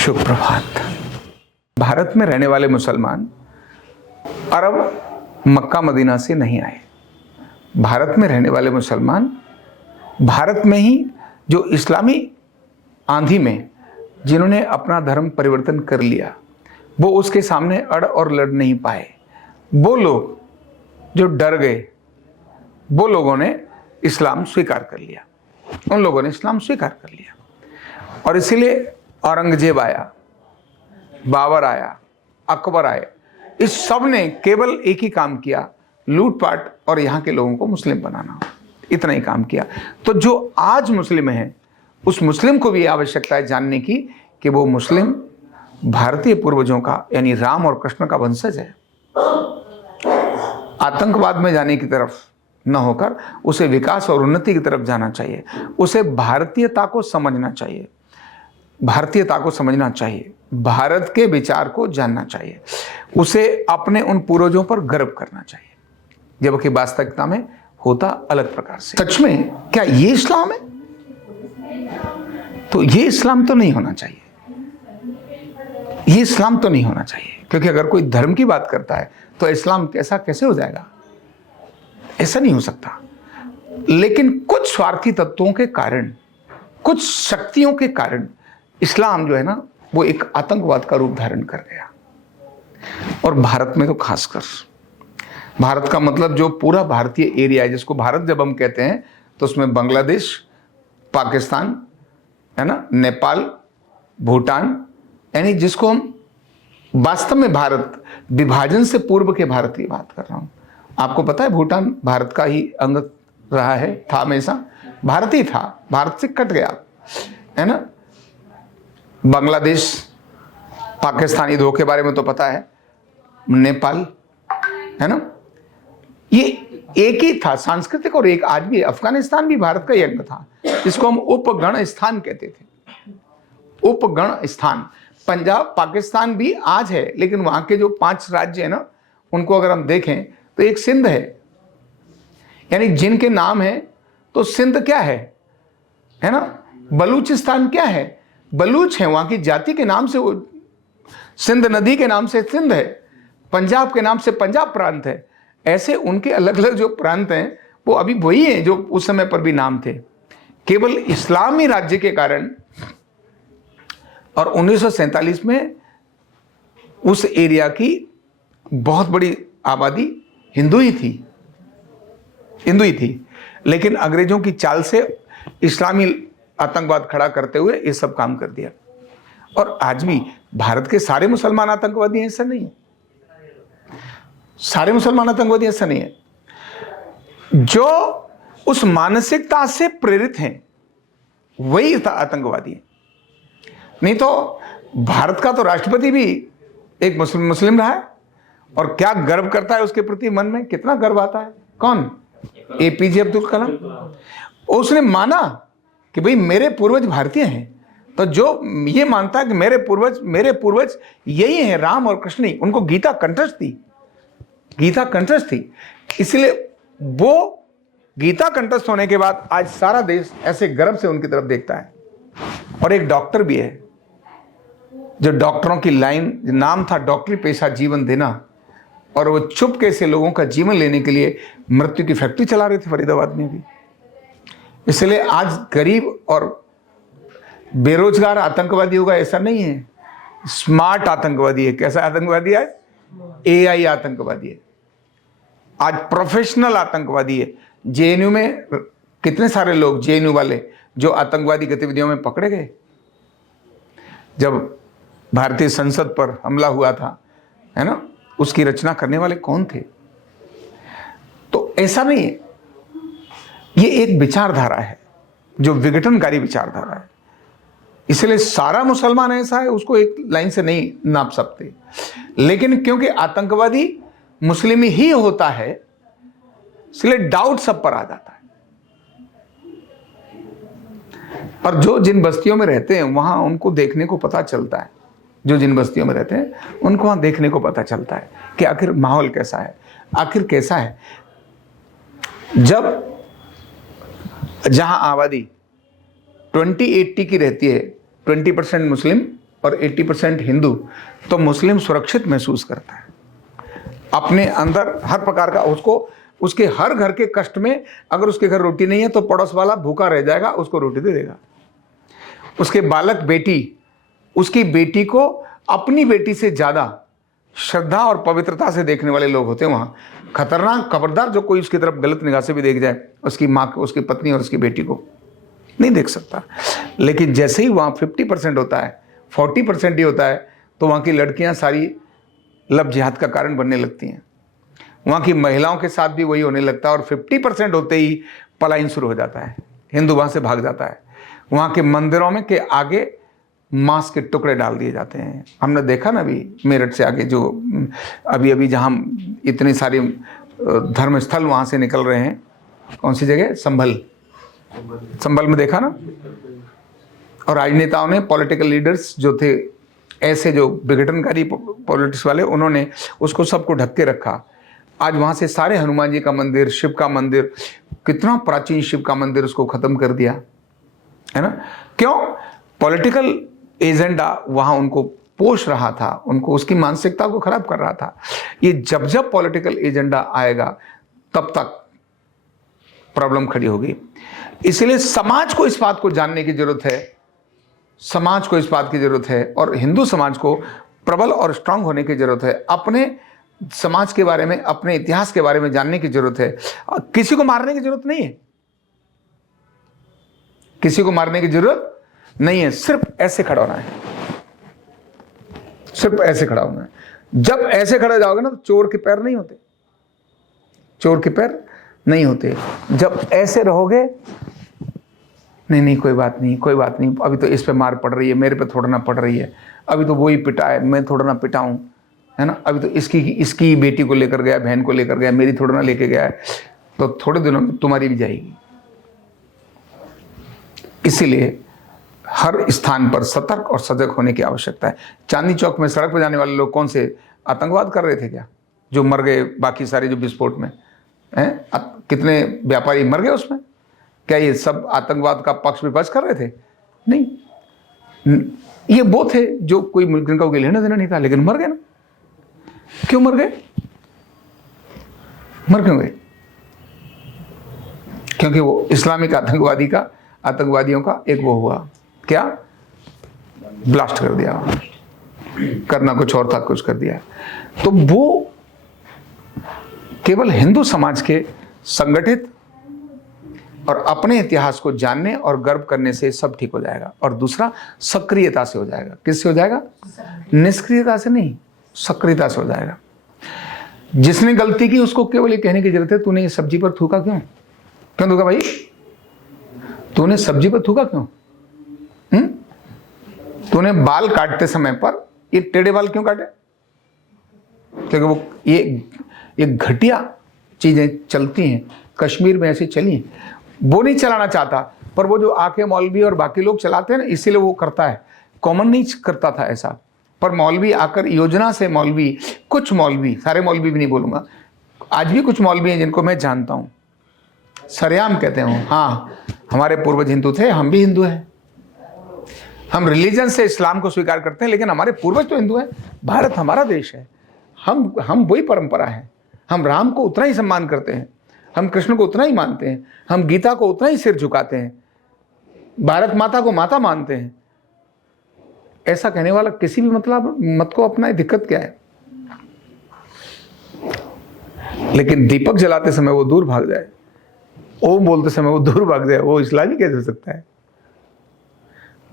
शुभ प्रभात। भारत में रहने वाले मुसलमान अरब, मक्का, मदीना से नहीं आए। भारत में रहने वाले मुसलमान भारत में ही जो इस्लामी आंधी में जिन्होंने अपना धर्म परिवर्तन कर लिया, वो उसके सामने अड़ और लड़ नहीं पाए। वो लोग जो डर गए, वो लोगों ने इस्लाम स्वीकार कर लिया। उन लोगों ने इस्लाम स्वीकार कर लिया और इसीलिए औरंगजेब आया, बाबर आया, अकबर आए। इस सब ने केवल एक ही काम किया, लूटपाट और यहाँ के लोगों को मुस्लिम बनाना। इतना ही काम किया। तो जो आज मुस्लिम है, उस मुस्लिम को भी आवश्यकता है जानने की कि वो मुस्लिम भारतीय पूर्वजों का यानी राम और कृष्ण का वंशज है। आतंकवाद में जाने की तरफ न होकर उसे विकास और उन्नति की तरफ जाना चाहिए। उसे भारतीयता को समझना चाहिए, भारतीयता को समझना चाहिए, भारत के विचार को जानना चाहिए, उसे अपने उन पूर्वजों पर गर्व करना चाहिए, जबकि वास्तविकता में होता अलग प्रकार से। सच में क्या ये इस्लाम है? तो ये इस्लाम तो नहीं होना चाहिए, ये इस्लाम तो नहीं होना चाहिए। क्योंकि अगर कोई धर्म की बात करता है तो इस्लाम कैसा कैसे हो जाएगा? ऐसा नहीं हो सकता। लेकिन कुछ स्वार्थी तत्वों के कारण, कुछ शक्तियों के कारण इस्लाम जो है ना, वो एक आतंकवाद का रूप धारण कर गया। और भारत में तो खासकर, भारत का मतलब जो पूरा भारतीय एरिया है, जिसको भारत जब हम कहते हैं तो उसमें बांग्लादेश, पाकिस्तान है ना, नेपाल, भूटान, यानी जिसको हम वास्तव में भारत विभाजन से पूर्व के भारत की बात कर रहा हूं। आपको पता है भूटान भारत का ही अंग रहा है, था, हमेशा भारत ही था, भारत से कट गया है ना। बांग्लादेश, पाकिस्तानी दो के बारे में तो पता है, नेपाल है ना, ये एक ही था सांस्कृतिक। और एक आज भी अफगानिस्तान भी भारत का ही अंग था, जिसको हम उपगण स्थान कहते थे, उपगण स्थान। पंजाब, पाकिस्तान भी आज है, लेकिन वहां के जो 5 राज्य है ना, उनको अगर हम देखें तो एक सिंध है, यानी जिनके नाम है तो सिंध क्या है ना। बलूचिस्तान क्या है? बलूच है, वहां की जाति के नाम से वो सिंध नदी के नाम से सिंध है, पंजाब के नाम से पंजाब प्रांत है। ऐसे उनके अलग अलग जो प्रांत हैं वो अभी वही हैं जो उस समय पर भी नाम थे। केवल इस्लामी राज्य के कारण और 1947 में उस एरिया की बहुत बड़ी आबादी हिंदू ही थी, लेकिन अंग्रेजों की चाल से इस्लामी आतंकवाद खड़ा करते हुए ये सब काम कर दिया। और आज भी भारत के सारे मुसलमान आतंकवादी हैं ऐसा नहीं है, सारे मुसलमान आतंकवादी ऐसा नहीं है। जो उस मानसिकता से प्रेरित हैं वही आतंकवादी है। नहीं तो भारत का तो राष्ट्रपति भी एक मुस्लिम रहा है, और क्या गर्व करता है उसके प्रति, मन में कितना गर्व आता है। कौन? एपीजे अब्दुल कलाम। उसने माना कि भाई मेरे पूर्वज भारतीय हैं, तो जो ये मानता है कि मेरे पूर्वज यही हैं, राम और कृष्ण ही। उनको गीता कंठस्थ थी, इसलिए वो गीता कंठस्थ होने के बाद आज सारा देश ऐसे गर्व से उनकी तरफ देखता है। और एक डॉक्टर भी है, जो डॉक्टरों की लाइन नाम था डॉक्टरी पेशा जीवन देना, और वो चुपके से लोगों का जीवन लेने के लिए मृत्यु की फैक्ट्री चला रहे थे फरीदाबाद में भी। इसलिए आज गरीब और बेरोजगार आतंकवादी होगा ऐसा नहीं है, स्मार्ट आतंकवादी है। कैसा आतंकवादी है? एआई आतंकवादी है, आज प्रोफेशनल आतंकवादी है। जेएनयू में कितने सारे लोग, जेएनयू वाले जो आतंकवादी गतिविधियों में पकड़े गए, जब भारतीय संसद पर हमला हुआ था है ना, उसकी रचना करने वाले कौन थे? तो ऐसा नहीं है, ये एक विचारधारा है जो विघटनकारी विचारधारा है। इसलिए सारा मुसलमान ऐसा है, उसको एक लाइन से नहीं नाप सकते। लेकिन क्योंकि आतंकवादी मुस्लिम ही होता है, इसलिए डाउट सब पर आ जाता है। और जो जिन बस्तियों में रहते हैं वहां उनको देखने को पता चलता है, जो जिन बस्तियों में रहते हैं उनको वहां देखने को पता चलता है कि आखिर माहौल कैसा है, आखिर कैसा है। जब जहां आबादी 20-80 की रहती है, 20% मुस्लिम और 80% हिंदू, तो मुस्लिम सुरक्षित महसूस करता है अपने अंदर हर प्रकार का। उसके हर घर के कष्ट में, अगर उसके घर रोटी नहीं है तो पड़ोस वाला भूखा रह जाएगा, उसको रोटी दे देगा। उसके बालक बेटी, उसकी बेटी को अपनी बेटी से ज्यादा श्रद्धा और पवित्रता से देखने वाले लोग होते हैं वहां। खतरनाक, खबरदार जो कोई उसकी तरफ गलत निगाह से भी देख जाए, उसकी माँ को, उसकी पत्नी और उसकी बेटी को नहीं देख सकता। लेकिन जैसे ही वहां 50% होता है, 40% ही होता है, तो वहां की लड़कियां सारी लव जिहाद का कारण बनने लगती हैं। वहां की महिलाओं के साथ भी वही होने लगता है, और 50% होते ही पलायन शुरू हो जाता है, हिंदू वहां से भाग जाता है। वहां के मंदिरों में के आगे मांस के टुकड़े डाल दिए जाते हैं। हमने देखा ना अभी मेरठ से आगे जो अभी जहां इतने सारे धर्म स्थल वहां से निकल रहे हैं, कौन सी जगह, संभल में देखा ना। और राजनेताओं ने, पॉलिटिकल लीडर्स जो थे, ऐसे जो विघटनकारी पॉलिटिक्स वाले, उन्होंने उसको सबको ढक के रखा। आज वहां से सारे हनुमान जी का मंदिर, शिव का मंदिर, कितना प्राचीन शिव का मंदिर, उसको खत्म कर दिया है ना। क्यों? पॉलिटिकल एजेंडा वहां उनको पोष रहा था, उनको उसकी मानसिकता को खराब कर रहा था। ये जब जब पॉलिटिकल एजेंडा आएगा तब तक प्रॉब्लम खड़ी होगी। इसलिए समाज को इस बात को जानने की जरूरत है, समाज को इस बात की जरूरत है, और हिंदू समाज को प्रबल और स्ट्रांग होने की जरूरत है। अपने समाज के बारे में, अपने इतिहास के बारे में जानने की जरूरत है। किसी को मारने की जरूरत नहीं है, किसी को मारने की जरूरत नहीं है, सिर्फ ऐसे खड़ा होना है, सिर्फ ऐसे खड़ा होना है। जब ऐसे खड़े जाओगे ना तो चोर के पैर नहीं होते, चोर के पैर नहीं होते। जब ऐसे रहोगे, नहीं नहीं कोई बात नहीं, कोई बात नहीं, अभी तो इस पे मार पड़ रही है, मेरे पे थोड़ा ना पड़ रही है, अभी तो वही पिटा है, मैं थोड़ा ना पिटाऊं, है ना, अभी तो इसकी बेटी को लेकर गया, बहन को लेकर गया, मेरी थोड़ा ना लेके गया है, तो थोड़े दिनों में तुम्हारी भी जाएगी। इसीलिए हर स्थान पर सतर्क और सजग होने की आवश्यकता है। चांदनी चौक में सड़क पर जाने वाले लोग कौन से आतंकवाद कर रहे थे क्या, जो मर गए, बाकी सारे जो विस्फोट में हैं, कितने व्यापारी मर गए उसमें? क्या ये सब आतंकवाद का पक्ष विपक्ष कर रहे थे? नहीं, ये वो थे जो कोई जिनका कोई लेना देना नहीं था, लेकिन मर गए ना। क्यों मर गए? मर क्यों गए? क्योंकि वो इस्लामिक आतंकवादियों का एक वो हुआ, क्या, ब्लास्ट कर दिया, करना कुछ और था, कुछ कर दिया। तो वो केवल हिंदू समाज के संगठित और अपने इतिहास को जानने और गर्व करने से सब ठीक हो जाएगा। और दूसरा, सक्रियता से हो जाएगा। किससे हो जाएगा? निष्क्रियता से नहीं, सक्रियता से हो जाएगा। जिसने गलती की उसको केवल ये कहने की जरूरत है, तूने ये सब्जी पर थूका क्यों? क्यों थूका भाई? तूने सब्जी पर थूका क्यों? तूने बाल काटते समय पर ये टेढ़े बाल क्यों काटे? क्योंकि वो ये घटिया चीजें चलती हैं, कश्मीर में ऐसी चली। वो नहीं चलाना चाहता, पर वो जो आके मौलवी और बाकी लोग चलाते हैं ना, इसीलिए वो करता है। कॉमन नहीं करता था ऐसा, पर मौलवी आकर योजना से, मौलवी, कुछ मौलवी, सारे मौलवी भी नहीं बोलूंगा, आज भी कुछ मौलवी हैं जिनको मैं जानता हूं, सरेआम कहते हो, हाँ हमारे पूर्वज हिंदू थे, हम भी हिंदू हैं, हम रिलीजन से इस्लाम को स्वीकार करते हैं, लेकिन हमारे पूर्वज तो हिंदू हैं, भारत हमारा देश है, हम वही परंपरा है, हम राम को उतना ही सम्मान करते हैं, हम कृष्ण को उतना ही मानते हैं, हम गीता को उतना ही सिर झुकाते हैं, भारत माता को माता मानते हैं। ऐसा कहने वाला किसी भी मत को अपना दिक्कत क्या है? लेकिन दीपक जलाते समय वो दूर भाग जाए, ओम बोलते समय वो दूर भाग जाए, वो इस्लामी कैसे हो सकता है?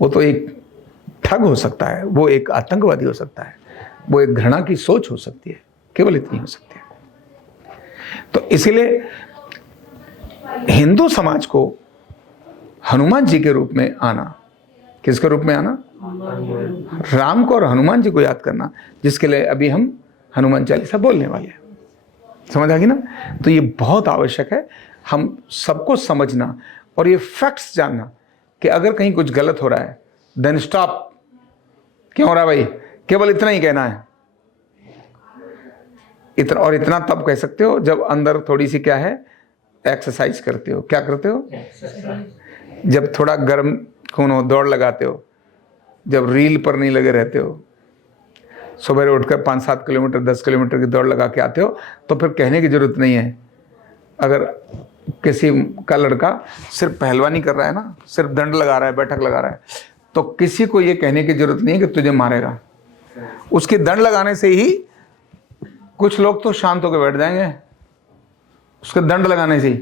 वो तो एक ठग हो सकता है, वो एक आतंकवादी हो सकता है, वो एक घृणा की सोच हो सकती है, केवल इतनी हो सकती है। तो इसीलिए हिंदू समाज को हनुमान जी के रूप में आना, किसके रूप में आना? राम को और हनुमान जी को याद करना, जिसके लिए अभी हम हनुमान चालीसा बोलने वाले हैं। समझ आ गई ना? तो ये बहुत आवश्यक है, हम सबको समझना और ये फैक्ट्स जानना कि अगर कहीं कुछ गलत हो रहा है, देन स्टॉप। क्यों हो रहा है भाई? केवल इतना ही कहना है। इतना तब कह सकते हो जब अंदर थोड़ी सी क्या है, एक्सरसाइज करते हो। क्या करते हो? जब थोड़ा गर्म खून हो, दौड़ लगाते हो, जब रील पर नहीं लगे रहते हो, सुबह उठकर 5-7 किलोमीटर 10 किलोमीटर की दौड़ लगा के आते हो, तो फिर कहने की जरूरत नहीं है। अगर किसी का लड़का सिर्फ पहलवानी कर रहा है ना, सिर्फ दंड लगा रहा है, बैठक लगा रहा है, तो किसी को ये कहने की जरूरत नहीं है कि तुझे मारेगा। उसके दंड लगाने से ही कुछ लोग तो शांत होकर बैठ जाएंगे, उसके दंड लगाने से ही।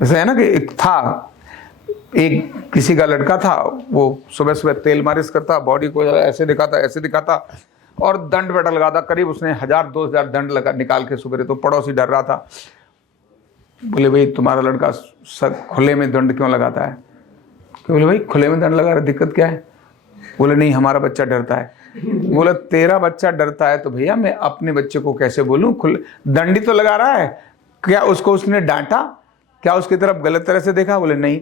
जैसे है ना कि एक किसी का लड़का था, वो सुबह सुबह तेल मालिश करता, बॉडी को ऐसे दिखाता और दंड बैठक लगाता। करीब उसने 1000-2000 दंड लगा निकाल के सुबह, तो पड़ोसी डर रहा था। बोले भाई तुम्हारा लड़का खुले में दंड क्यों लगाता है? बोले भाई खुले में दंड लगा रहा, दिक्कत क्या है? बोले नहीं हमारा बच्चा डरता है। बोले तेरा बच्चा डरता है तो भैया मैं अपने बच्चे को कैसे बोलूं? दंडी तो लगा रहा है, क्या उसको उसने डांटा? क्या उसकी तरफ गलत तरह से देखा? बोले नहीं।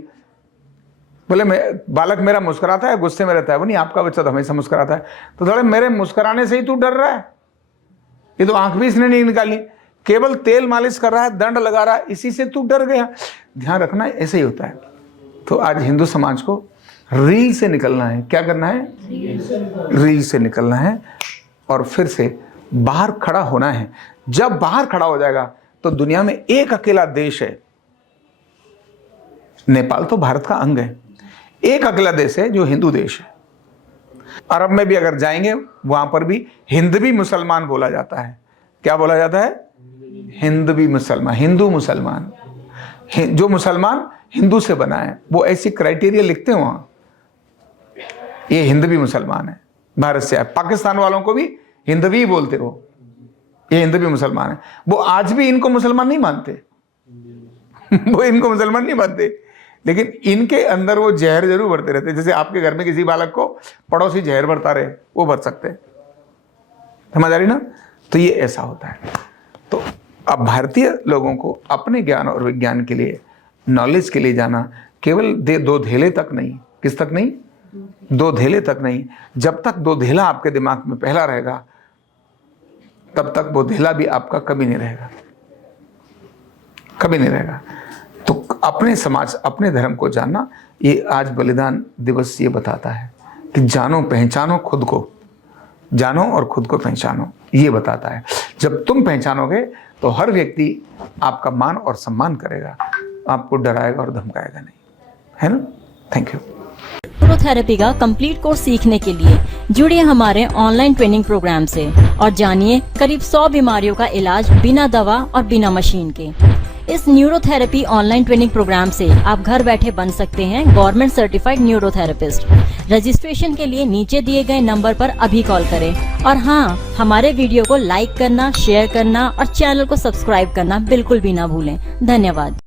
बोले बालक मेरा मुस्कुराता है, गुस्से में रहता है। वो नहीं, आपका बच्चा तो हमेशा मुस्कुराता है। तो थोड़े मेरे मुस्कुराने से ही तू डर रहा है? ये तो आंख भी इसने नहीं निकाली, केवल तेल मालिश कर रहा है, दंड लगा रहा है, इसी से तू डर गया। ध्यान रखना ऐसे ही होता है। तो आज हिंदू समाज को रील से निकलना है। क्या करना है? रील से निकलना है और फिर से बाहर खड़ा होना है। जब बाहर खड़ा हो जाएगा तो दुनिया में एक अकेला देश है, नेपाल तो भारत का अंग है, एक अकेला देश है जो हिंदू देश है। अरब में भी अगर जाएंगे वहां पर भी हिंदवी मुसलमान बोला जाता है। क्या बोला जाता है? हिंदवी मुसलमान, हिंदू मुसलमान। जो मुसलमान हिंदू से बना है वो ऐसी क्राइटेरिया लिखते हैं वहां, ये हिंदवी मुसलमान है, भारत से है। पाकिस्तान वालों को भी हिंदवी बोलते हो, ये हिंदवी मुसलमान है। वो आज भी इनको मुसलमान नहीं मानते वो इनको मुसलमान नहीं मानते, लेकिन इनके अंदर वो जहर जरूर भरते रहते। जैसे आपके घर में किसी बालक को पड़ोसी जहर भरता रहे, वो भर सकते हैं। समझ आ रही ना? तो ये ऐसा होता है। तो अब भारतीय लोगों को अपने ज्ञान और विज्ञान के लिए, नॉलेज के लिए जाना, केवल दो धेले तक नहीं। किस तक नहीं? दो धेले तक नहीं। जब तक दो धेला आपके दिमाग में पहला रहेगा तब तक वो धेला भी आपका कभी नहीं रहेगा, कभी नहीं रहेगा। तो अपने समाज, अपने धर्म को जानना, ये आज बलिदान दिवस ये बताता है कि जानो, पहचानो खुद को, जानो और खुद को पहचानो, ये बताता है। जब तुम पहचानोगे तो हर व्यक्ति आपका मान और सम्मान करेगा, आपको डराएगा और धमकाएगा नहीं, है ना? Thank you. न्यूरोथेरेपी का कंप्लीट कोर्स सीखने के लिए जुड़िए हमारे ऑनलाइन ट्रेनिंग प्रोग्राम से और जानिए करीब 100 बीमारियों का इलाज बिना दवा और बिना मशीन के। इस न्यूरोथेरेपी ऑनलाइन ट्रेनिंग प्रोग्राम से आप घर बैठे बन सकते हैं गवर्नमेंट सर्टिफाइड न्यूरोथेरेपिस्ट। रजिस्ट्रेशन के लिए नीचे दिए गए नंबर पर अभी कॉल करें। और हाँ, हमारे वीडियो को लाइक करना, शेयर करना और चैनल को सब्सक्राइब करना बिल्कुल भी ना भूलें। धन्यवाद।